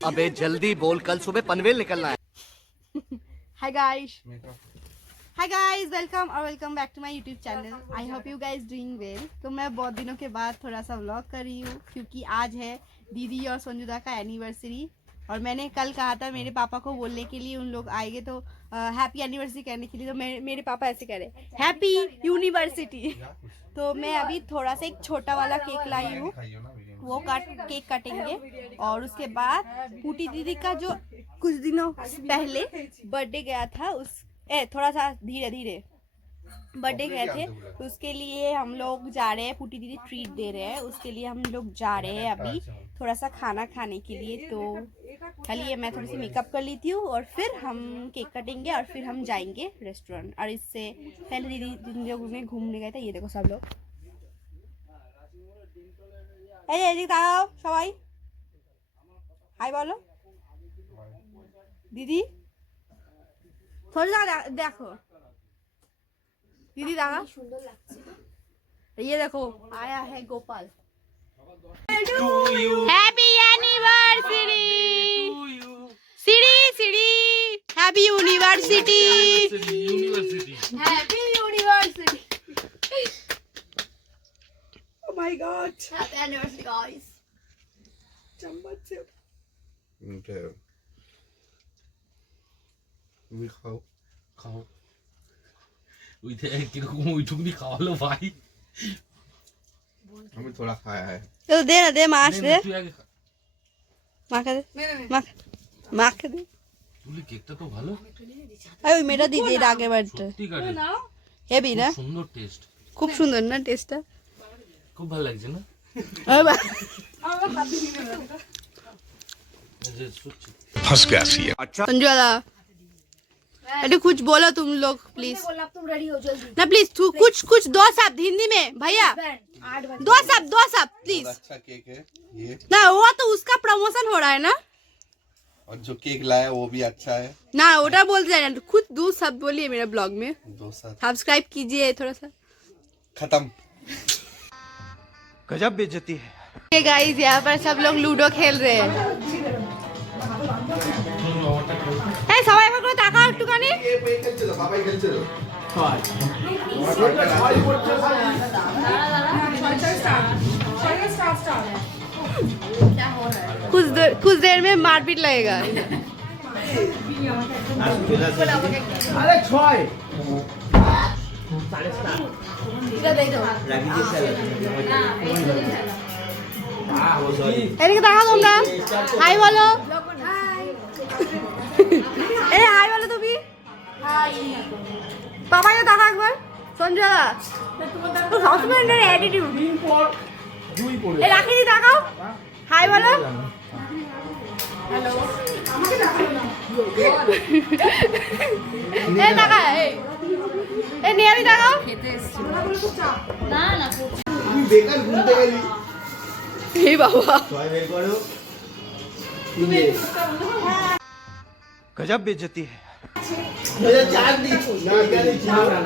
अबे जल्दी बोल, कल सुबह पनवेल निकलना है। Hi guys. Hi guys, welcome back to my YouTube channel. I hope you guys doing well. तो मैं बहुत दिनों के बाद थोड़ा सा व्लॉग कर रही हूँ क्योंकि आज है दीदी और संजुदा का एनिवर्सरी और मैंने कल कहा था मेरे पापा को बोलने के लिए, उन लोग आएंगे तो हैप्पी एनिवर्सरी कहने के लिए, तो मेरे पापा ऐसे कह रहे हैप्पी यूनिवर्सिटी। तो मैं अभी थोड़ा सा एक छोटा वाला केक लाई हूँ, वो केक कटेंगे और उसके बाद पूटी दीदी का जो कुछ दिनों पहले बर्थडे गया था थोड़ा सा धीरे धीरे बर्थडे गए थे, उसके लिए हम लोग जा रहे हैं। पूटी दीदी ट्रीट दे रहे हैं, उसके लिए हम लोग जा रहे हैं अभी थोड़ा सा खाना खाने के लिए। तो चलिए मैं थोड़ी सी मेकअप कर लेती हूँ और फिर हम केक कटेंगे और फिर हम जाएंगे रेस्टोरेंट। और इससे पहले दीदी जिन लोगों में घूमने गए थे, ये देखो सब लोग, सबाई हाय बोलो दीदी, थोड़ा देखो दीदी दादा, ये देखो आया है गोपाल। हैप्पी एनिवर्सरी सीढ़ी happy university happy university. Oh my God! Happy anniversary, guys! चम्मच से তুমি খাও খাও কিরকম ওইটুকুনি খাওয়ালো ভাই, আমি थोड़ा खाया है। तो दे ना, दे माश दे, माँ का दे, माँ का दे। তুই কেকটা তো ভালো, अरे मेरा दीदी आगे बढ़ते है भी ना, সুন্দর টেস্ট, खूब सुंदर ना टेस्ट है, খুব ভালো লাগছে না? फंस गया सी। संजू दादा अरे कुछ बोलो तुम लोग प्लीज, तुम रेडी हो जल्दी ना प्लीज कुछ दो शब्द हिंदी में भैया, दो शब्द प्लीज। अच्छा केक है ये, ना वो तो उसका प्रमोशन हो रहा है ना, और जो केक लाया वो भी अच्छा है ना ओटा बोलते जाए ना, खुद दो शब्द बोलिए मेरे ब्लॉग में, दो साथ सब्सक्राइब कीजिए थोड़ा सा। खत्म। गजब बेइज्जती है। गाइस यहाँ पर सब लोग लूडो खेल रहे हैं। সবাই একবার করে তাকাও একটুখানি। বাবাই খেলছিল कुछ देर में मारपीट लगेगा। अरे छय এদিকে তাকাও তোমরা, হাই বলো, এই হাই বলো তুমি, বাবাইও তাকা একবার। সঞ্জয় দাদা তো সবসময় অ্যাটিটিউড, এই রাখি দি তাকাও, হাই বলো, এই তাকা, এই নিয়ামি তাকাও, না না তুই বেকার ঘুরতে গেলি। এই বাবা गजब बेइज्जती है। চার দিন না কেন ছিল না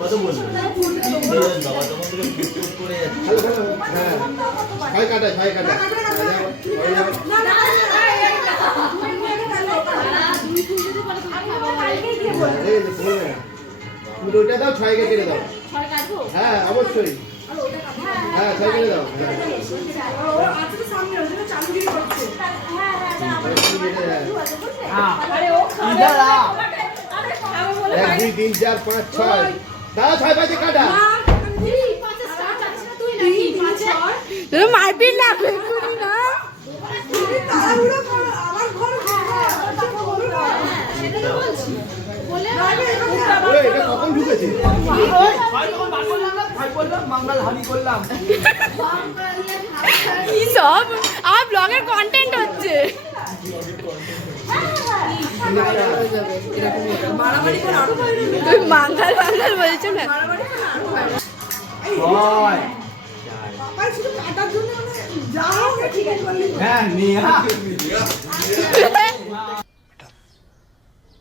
কত বলবো বাবা তোমাকে গিফট করে হ্যাঁ ছয় কাটা ওটা দাও, ছয় কেটে দাও, হ্যাঁ অবশ্যই, হ্যাঁ ছয় কেটে দাও, এক দুই তিন চার পাঁচ ছয়, দাও ছয় পাঁচে কাটা, মারপিট লাগবে না, এটা কখন ঢুকেছে? কি সব আমার ব্লগের কন্টেন্ট হচ্ছে। তুমি মাঙ্গাল বলছো না,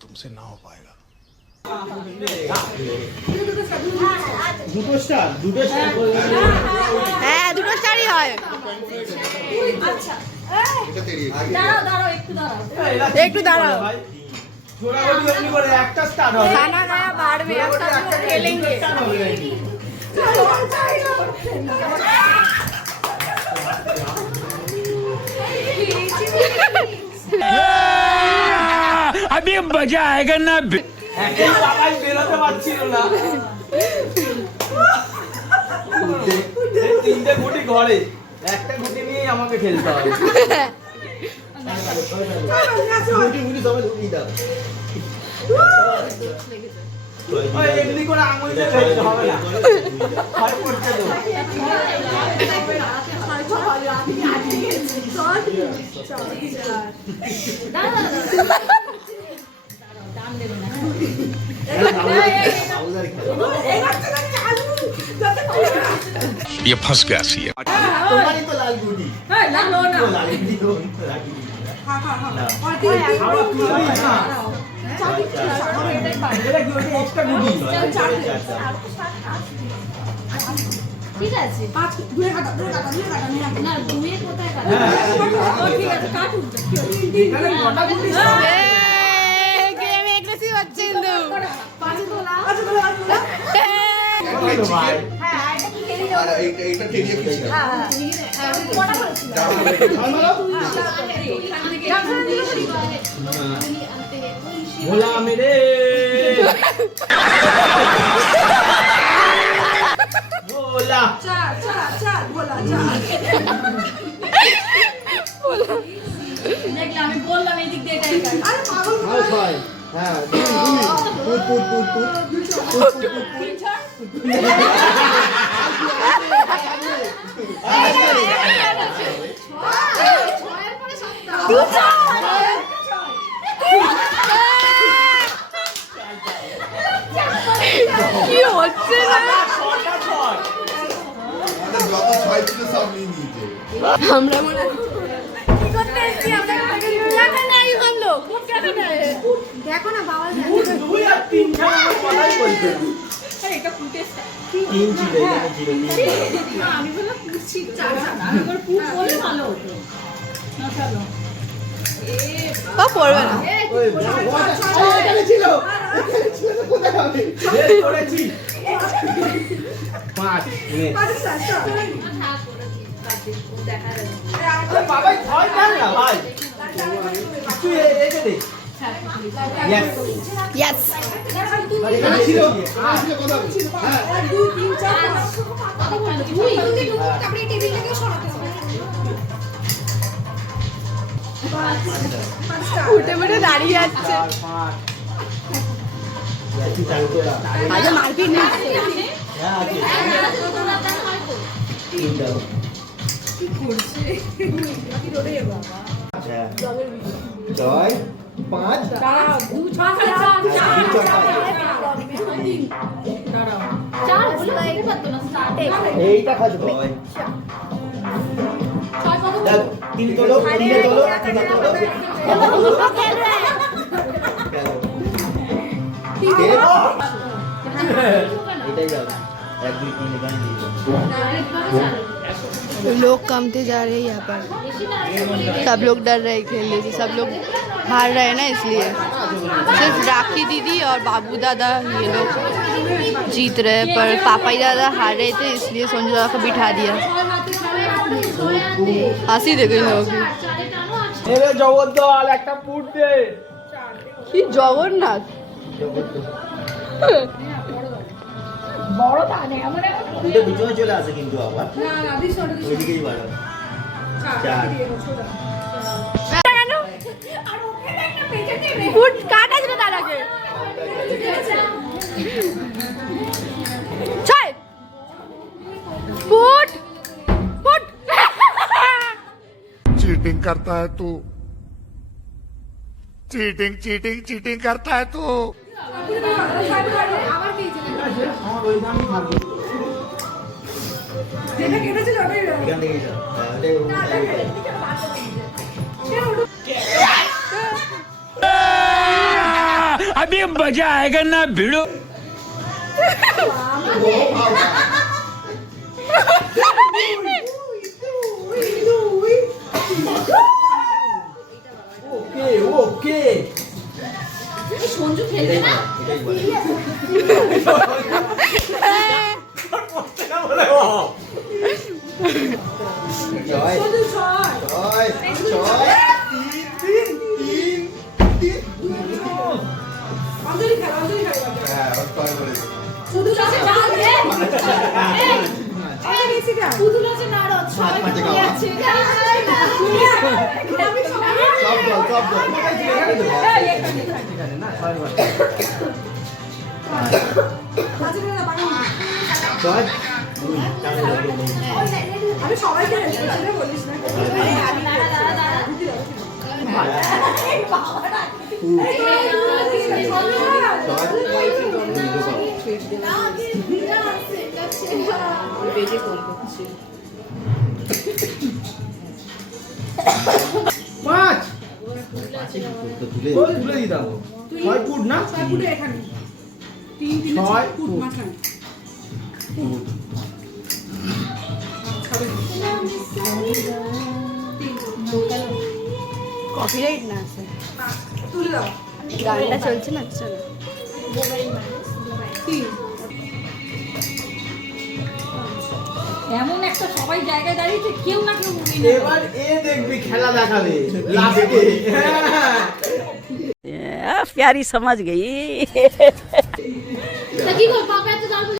तुमसे ना हो पाएगा। দুটো স্টার হ্যাঁ দুটো স্টারই হয়। আচ্ছা এটা তেড়িয়ে দাঁড়াও দাঁড়াও একটু দাঁড়াও একটু দাঁড়াও ছোড়াগুলি এমনি করে একটা স্টার্ট হবে खाना खाया बाढ़ में अब सब लोग खेलेंगे अभी मजा आएगा ना এখন বাবাই বেরোতে পারছিল না এই তিনটে গুটি ঘরে একটা গুটি নিয়েই আমাকে খেলতে হবে গুটি গুটি সবাই ঢুকিয়ে দাও ওই এমনি করে আঙুল দিয়ে খেলতে হবে না ভয় করতে তো ये फंस गया सी তোমারই তো লাল গুটি না না না লাল গুটি তো রাখি দিই আবার তুই না এটা কি ওটা এক্সট্রা গুটি ঠিক আছে না দুয়ে কোথায় কাটা ঠিক আছে কাটুন এখানে কটা গুটি गेम एग्रेसिव হচ্ছে কিন্তু পাঁচে তোলা ভাই আর এইটা তেড়িয়ে কিছু না কটা বলছিল ভোলা মেরে ভোলা দেখলে আমি বললাম এই দিক দিয়ে এটাই কাট হাই ফাই হ্যাঁ পুট পুট পুট পুট কি হচ্ছে না আমাদের যত ছয় ছিল সব নিয়ে নিয়েছে আমরা মনে কি করতে এসেছি আমরা क्या करना है हम लोग वो क्या करना है देखो ना बाबा দুই আর তিন ছাড়া আমার কথাই বলছে এটা ফুটেজটা তিন ছিল এখানে ছিল তিন না আমি বললাম পুট ছিল চার আমি বললাম পুট বললে ভালো হতো না চলো ও পড়বে না ওই এখানে ছিল কোথায় হবে বের করেছি পাঁচ নে বাবাই ছয় দেন না ভাই তুই এসে দে ইয়েস यस এখানে ছিল কোথায় হ্যাঁ উঠে উঠে দাঁড়িয়ে যাচ্ছে চার পাঁচ যাচ্ছি চালু করে আজ মারপিট নেই হ্যাঁ আছে তিন দাও আচ্ছা ছয় পাঁচ এইটা খাচ্ছ তিন তোলো তিনটে তোলো তিনটে তোলো এটাই যাবে এক দুই তিন এখানে দিয়ে দাও लोग कमते जा रहे हैं यहाँ पर सब लोग डर रहे खेलने से सब लोग हार रहे हैं ना इसलिए सिर्फ राखी दीदी और बाबू दादा ये लोग जीत रहे हैं पर पापा ही दादा हार रहे थे इसलिए संजू दादा को बिठा दिया हंसी देखो इन लोगों की এরে জগদ্দল একটা পুট দে কি জগন্নাথ বড় তা নেই আমার দুটো পিছনে চলে আসে কিন্তু আবার ওইদিকেই বাড়া চার ফুট কাটা ছিল তার আগে ছয় ফুট ফুট चीटिंग करता है तू चीटिंग चीटिंग चीटिंग करता है तू আমার ওই দামই থাকি এখান থেকেই যাও হ্যাঁ ওটাই अभी मजा आएगा ना भिड़ो ও ওকে এই সঞ্জু খেলবে না এটাই বলে ছয় সঞ্জু ছয় ছয় ছয় অঞ্জলি খেল হ্যাঁ ওর ছয় বলেছে শুধু আছে চার রে এই নিচে যা শুধু আছে না আর ছয় পাঁচে কি খাওয়া। আছে আমি সবাই সব দল এই এখানে এখানে না 6 বার আছে না বাবা ছয় আমি সবাইকে সেটা বলিস না এই বাবাটা পাঁচ তুলে বল তুলে দিতাম 6 ফুট না এখানে তিন তিন ছয় ফুট ফুট। মাঝখানে কপিরাইট না আছে তুলে দাও গানটা চলছে না চলো তিন এমন একটা সবাই জায়গায় দাঁড়িয়েছে কেউ না কেউ উড়িয়ে নেবে। এবার এ দেখবি খেলা দেখাবে লাস্টে प्यारी समझ गई তা কি গো পাপা এত দাম